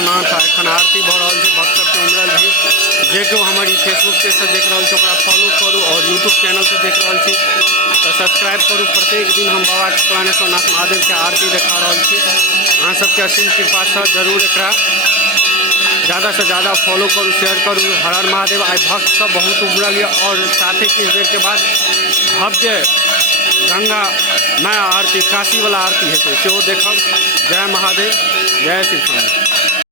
केदारनाथ एखन आरती भ रहल छै, भक्त सबके उमड़ल भी जे केओ हमारी फेसबुक पेज से देख रहा है फॉलो करूँ और यूट्यूब चैनल से देख रहा तो सब्सक्राइब करूँ। प्रत्येक दिन हम बाबा कलानेश्वरनाथ महादेव के आरती देखा रहा अहाँ सबके असीम कृपा से जरूर एक ज़्यादा से ज़्यादा फॉलो करूँ, शेयर करूँ। हर हर महादेव। आई भक्त सब बहुत उमड़ल है और साथ ही कुछ देर के बाद भव्य गंगा माय आरती काशी वाला आरती हेतु से देखब। जय महादेव, जय श्री कृष्ण।